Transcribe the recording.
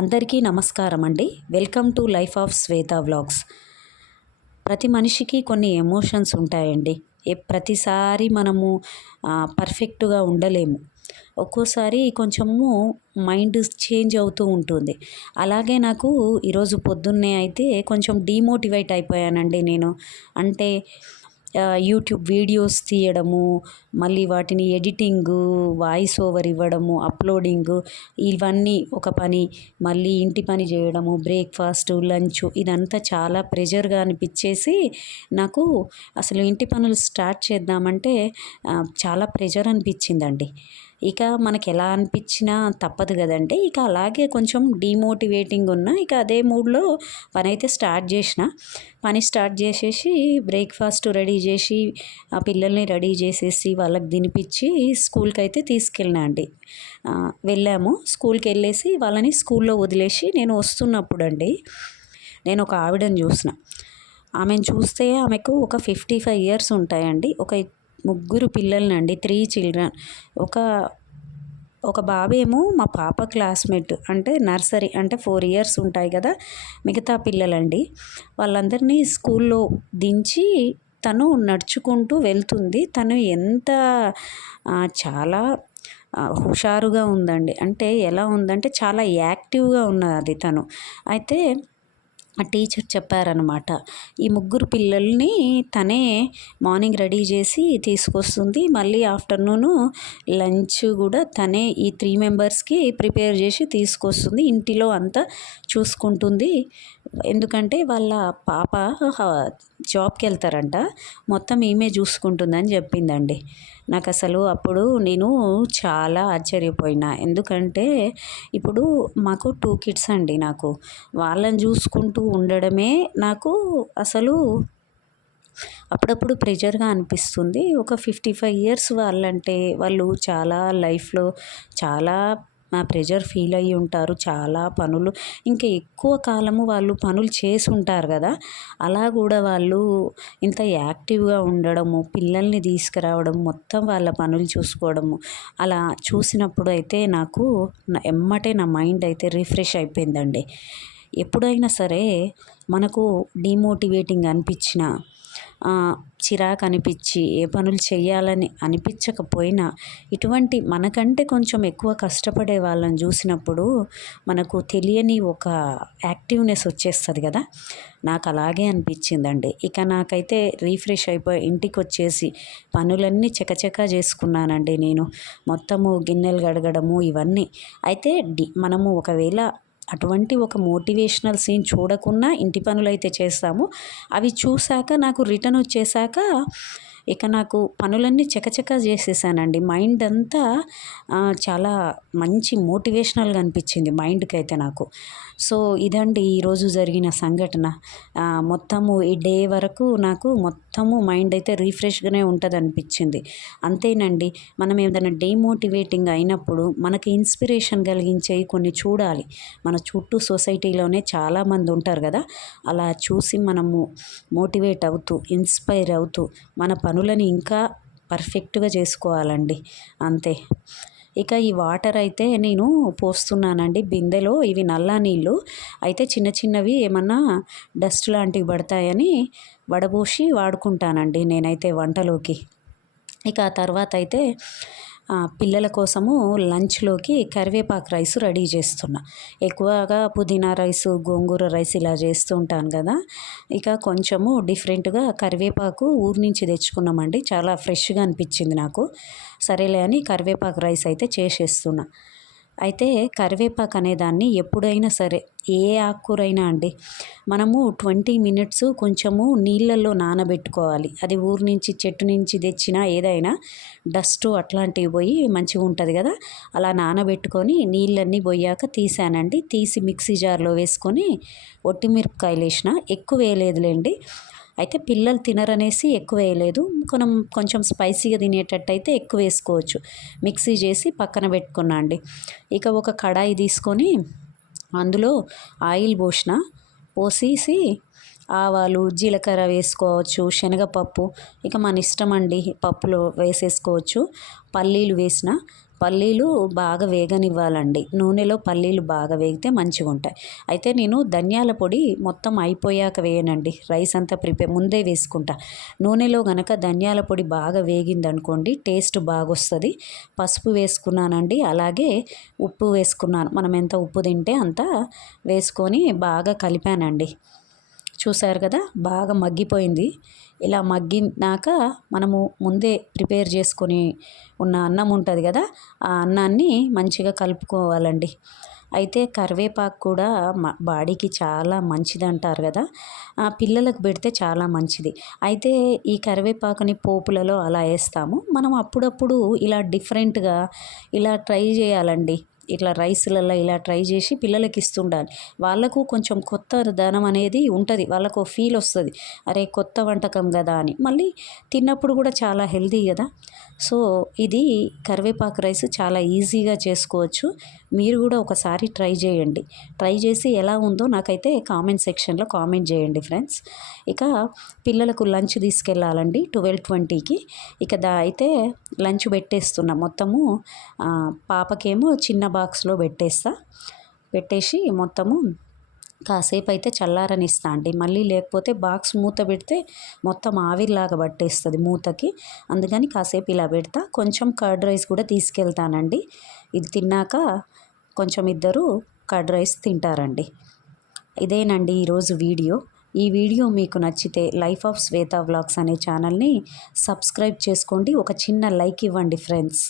అందరికీ నమస్కారం అండి. Welcome to life of Shweta vlogs. ప్రతి మనిషికి కొన్ని ఎమోషన్స్ ఉంటాయండి. ప్రతిసారి మనము పర్ఫెక్ట్గా ఉండలేము. ఒక్కోసారి కొంచెము మైండ్ చేంజ్ అవుతూ ఉంటుంది. అలాగే నాకు ఈరోజు పొద్దున్నే అయితే కొంచెం డీమోటివేట్ అయిపోయానండి నేను. అంటే యూట్యూబ్ వీడియోస్ తీయడము, మళ్ళీ వాటిని ఎడిటింగు, వాయిస్ ఓవర్ ఇవ్వడము, అప్లోడింగు, ఇవన్నీ ఒక పని. మళ్ళీ ఇంటి పని చేయడము, బ్రేక్ఫాస్టు, లంచు, ఇదంతా చాలా ప్రెషర్గా అనిపించేసి నాకు అసలు ఇంటి పనులు స్టార్ట్ చేద్దామంటే చాలా ప్రెషర్ అనిపించిందండి. ఇక మనకి ఎలా అనిపించినా తప్పదు కదండి. ఇక అలాగే కొంచెం డీమోటివేటింగ్ ఉన్నా ఇక అదే మూడ్లో పని అయితే స్టార్ట్ చేసిన. పని స్టార్ట్ చేసేసి బ్రేక్ఫాస్ట్ రెడీ చేసి ఆ పిల్లల్ని రెడీ చేసేసి వాళ్ళకి తినిపించి స్కూల్కి అయితే తీసుకెళ్ళినా అండి. వెళ్ళాము. స్కూల్కి వెళ్ళేసి వాళ్ళని స్కూల్లో వదిలేసి నేను వస్తున్నప్పుడు అండి నేను ఒక ఆవిడని చూసిన. ఆమెను చూస్తే ఆమెకు ఒక 55 ఇయర్స్ ఉంటాయండి. ఒక ముగ్గురు పిల్లలనండి, 3 చిల్డ్రన్. ఒక బాబేమో మా పాప క్లాస్మేట్, అంటే నర్సరీ, అంటే 4 ఇయర్స్ ఉంటాయి కదా. మిగతా పిల్లలండి వాళ్ళందరినీ స్కూల్లో దించి తను నడుచుకుంటూ వెళ్తుంది. తను ఎంత చాలా హుషారుగా ఉందండి. అంటే ఎలా ఉందంటే చాలా యాక్టివ్గా ఉన్నది తను. అయితే ఆ టీచర్ చెప్పారనమాట, ఈ ముగ్గురు పిల్లల్ని తనే మార్నింగ్ రెడీ చేసి తీసుకొస్తుంది, మళ్ళీ ఆఫ్టర్నూను లంచ్ కూడా తనే ఈ 3 మెంబర్స్కి ప్రిపేర్ చేసి తీసుకొస్తుంది, ఇంటిలో అంతా చూసుకుంటుంది. ఎందుకంటే వాళ్ళ పాప జాబ్కి వెళ్తారంట, మొత్తం ఈమె చూసుకుంటుందని చెప్పిందండి. నాకు అసలు అప్పుడు నేను చాలా ఆశ్చర్యపోయినా. ఎందుకంటే ఇప్పుడు మాకు 2 కిడ్స్ అండి. నాకు వాళ్ళని చూసుకుంటూ ఉండడమే నాకు అసలు అప్పుడప్పుడు ప్రెషర్గా అనిపిస్తుంది. ఒక 55 ఇయర్స్ వాళ్ళంటే వాళ్ళు చాలా లైఫ్లో చాలా ప్రెషర్ ఫీల్ అయ్యి ఉంటారు. చాలా పనులు, ఇంకా ఎక్కువ కాలము వాళ్ళు పనులు చేసి ఉంటారు కదా. అలా కూడా వాళ్ళు ఇంత యాక్టివ్గా ఉండడము, పిల్లల్ని తీసుకురావడం, మొత్తం వాళ్ళ పనులు చూసుకోవడము, అలా చూసినప్పుడు అయితే నాకు ఎమ్మటే నా మైండ్ అయితే రిఫ్రెష్ అయిపోయిందండి. ఎప్పుడైనా సరే మనకు డీమోటివేటింగ్ అనిపించిన, చిరాకు అనిపించి ఏ పనులు చేయాలని అనిపించకపోయినా ఇటువంటి మనకంటే కొంచెం ఎక్కువ కష్టపడే వాళ్ళని చూసినప్పుడు మనకు తెలియని ఒక యాక్టివ్నెస్ వచ్చేస్తుంది కదా. నాకు అలాగే అనిపించిందండి. ఇక నాకైతే రీఫ్రెష్ అయిపోయి ఇంటికి వచ్చేసి పనులన్నీ చకచకా చేసుకున్నానండి నేను. మొత్తము గిన్నెలు కడగడము ఇవన్నీ. అయితే మనము ఒకవేళ అటువంటి ఒక మోటివేషనల్ సీన్ చూడకున్నా ఇంటి పనులు అయితే చేస్తాము. అవి చూశాక నాకు రిటర్న్ వచ్చేసాక ఇక నాకు పనులన్నీ చకచకా చేసేసానండి. మైండ్ అంతా చాలా మంచి మోటివేషనల్గా అనిపించింది మైండ్కి అయితే నాకు. సో ఇదండి ఈరోజు జరిగిన సంఘటన. మొత్తము ఈ డే వరకు నాకు మొత్తము మైండ్ అయితే రీఫ్రెష్గానే ఉంటుంది అనిపించింది. అంతేనండి, మనం ఏదైనా డీమోటివేటింగ్ అయినప్పుడు మనకి ఇన్స్పిరేషన్ కలిగించేవి కొన్ని చూడాలి. మన చుట్టూ సొసైటీలోనే చాలామంది ఉంటారు కదా. అలా చూసి మనము మోటివేట్ అవుతూ, ఇన్స్పైర్ అవుతూ మన పనులని ఇంకా పర్ఫెక్ట్గా చేసుకోవాలండి. అంతే. ఇక ఈ వాటర్ అయితే నేను పోస్తున్నానండి బిందెలో. ఇవి నల్లా నీళ్ళు అయితే చిన్న చిన్నవి ఏమన్నా డస్ట్ లాంటివి పడతాయని వడబోసి వాడుకుంటానండి నేనైతే వంటలోకి. ఇక ఆ తర్వాత అయితే పిల్లల కోసము లంచ్లోకి కరివేపాకు రైస్ రెడీ చేస్తున్నా. ఎక్కువగా పుదీనా రైసు, గోంగూర రైస్ ఇలా చేస్తూ ఉంటాను కదా. ఇక కొంచెము డిఫరెంట్గా కరివేపాకు ఊరి నుంచి తెచ్చుకున్నామండి, చాలా ఫ్రెష్గా అనిపించింది నాకు. సరేలే అని కరివేపాకు రైస్ అయితే చేసేస్తున్నా. అయితే కరివేపాకు అనేదాన్ని ఎప్పుడైనా సరే, ఏ ఆకుకూరైనా అండి, మనము 20 మినిట్స్ కొంచెము నీళ్ళల్లో నానబెట్టుకోవాలి. అది ఊరి నుంచి చెట్టు నుంచి తెచ్చిన ఏదైనా డస్ట్ అట్లాంటివి పోయి మంచిగా ఉంటుంది కదా. అలా నానబెట్టుకొని నీళ్ళన్నీ పోయాక తీసానండి. తీసి మిక్సీ జార్లో వేసుకొని ఒట్టిమిరపకాయలు వేసిన, ఎక్కువ వేయలేదులేండి. అయితే పిల్లలు తినరనేసి ఎక్కువ వేయలేదు. కొంచెం స్పైసీగా తినేటట్టు అయితే ఎక్కువ వేసుకోవచ్చు. మిక్సీ చేసి పక్కన పెట్టుకున్నా అండి. ఇక ఒక కడాయి తీసుకొని అందులో ఆయిల్ పోసేసి ఆవాలు, జీలకర్ర వేసుకోవచ్చు, శనగపప్పు ఇక మన ఇష్టం అండి, పప్పులో వేసేసుకోవచ్చు. పల్లీలు వేసిన పల్లీలు బాగా వేగనివ్వాలండి. నూనెలో పల్లీలు బాగా వేగితే మంచిగా ఉంటాయి. అయితే నేను ధనియాల పొడి మొత్తం అయిపోయాక వేయనండి. రైస్ అంతా ముందే వేసుకుంటా. నూనెలో గనక ధనియాల పొడి బాగా వేగిందనుకోండి టేస్ట్ బాగొస్తుంది. పసుపు వేసుకున్నానండి. అలాగే ఉప్పు వేసుకున్నాను. మనం ఎంత ఉప్పు తింటే అంత వేసుకొని బాగా కలిపానండి. చూసారు కదా బాగా మగ్గిపోయింది. ఇలా మగ్గినాక మనము ముందే ప్రిపేర్ చేసుకొని ఉన్న అన్నం ఉంటుంది కదా, ఆ అన్నాన్ని మంచిగా కలుపుకోవాలండి. అయితే కరివేపాకు కూడా బాడీకి చాలా మంచిది అంటారు కదా, పిల్లలకు పెడితే చాలా మంచిది. అయితే ఈ కరివేపాకుని పోపులలో అలా వేస్తాము. మనం అప్పుడప్పుడు ఇలా డిఫరెంట్గా ఇలా ట్రై చేయాలండి. ఇట్లా రైస్లలో ఇలా ట్రై చేసి పిల్లలకి ఇస్తుండాలి. వాళ్ళకు కొంచెం కొత్త ధనం అనేది ఉంటుంది. వాళ్ళకు ఫీల్ వస్తుంది, అరే కొత్త వంటకం కదా అని. మళ్ళీ తిన్నప్పుడు కూడా చాలా హెల్తీ కదా. సో ఇది కరివేపాకు రైస్ చాలా ఈజీగా చేసుకోవచ్చు. మీరు కూడా ఒకసారి ట్రై చేయండి. ట్రై చేసి ఎలా ఉందో నాకైతే కామెంట్ సెక్షన్లో కామెంట్ చేయండి ఫ్రెండ్స్. ఇక పిల్లలకు లంచ్ తీసుకెళ్ళాలండి 12:20కి. ఇక అయితే లంచ్ పెట్టేస్తున్నా మొత్తము. పాపకేమో చిన్న బాక్స్లో పెట్టేసి మొత్తము కాసేపు అయితే చల్లారనిస్తా అండి. మళ్ళీ లేకపోతే బాక్స్ మూత పెడితే మొత్తం ఆవిరిలాగా పట్టేస్తుంది మూతకి. అందుకని కాసేపు ఇలా పెడతా. కొంచెం కర్డ్ రైస్ కూడా తీసుకెళ్తానండి. ఇది తిన్నాక కొంచెం ఇద్దరు కర్డ్ రైస్ తింటారండి. ఇదేనండి ఈరోజు వీడియో. ఈ వీడియో మీకు నచ్చితే లైఫ్ ఆఫ్ శ్వేత వ్లాగ్స్ అనే ఛానల్ని సబ్స్క్రైబ్ చేసుకోండి. ఒక చిన్న లైక్ ఇవ్వండి ఫ్రెండ్స్.